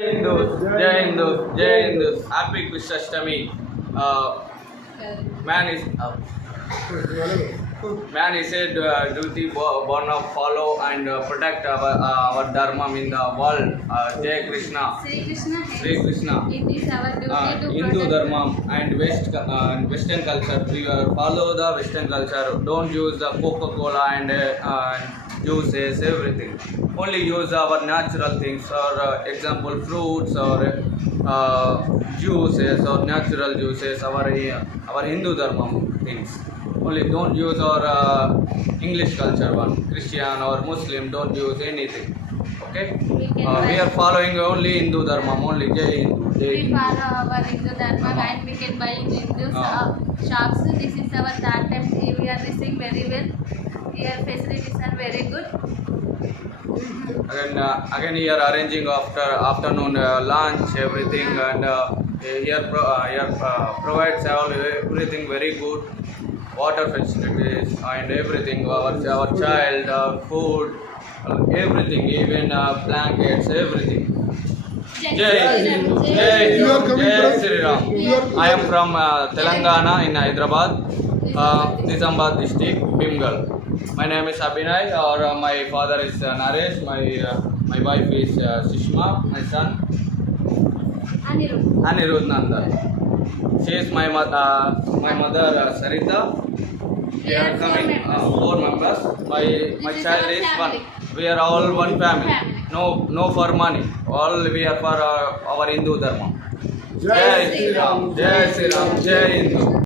Hindus, Jai Hindus, Jai Hindus. Happy Krishnastami. Man is man is said duty born of follow and protect our dharma in the world. Jai Krishna. Sri Krishna. Sri Krishna. It is our duty to Hindu protect. dharma and Western culture. We follow the Western culture. Don't use the Coca-Cola and juices, everything. Only use our natural things, or example fruits or juices or natural juices. Our Hindu dharma things. Only don't use our English culture one. Christian or Muslim don't use anything. Okay? We are following only Hindu dharma. Only Jai Hindu. Jai We Hindu. follow our Hindu dharma and we can buy in Hindu shops. This is our third time we are receiving very well. Here facilities are very good. Again here arranging after afternoon lunch everything, and here provides everything very good, water facilities and everything, our child food, everything, even blankets, everything. Jai Hindu, Jai Hindu, Jai Sri Ram. I am from Telangana in Hyderabad, Nizamabad district, Bimgal. My name is Abhinay, or my father is Naresh, my wife is Sishma, my son Anirudh Nandan. She is my mother Sarita. We are coming 4 members. My child is one. We are all one family. No for money. All we are for our Hindu dharma. Jai Sri Ram, Jai Sri Ram, Jai Hindu.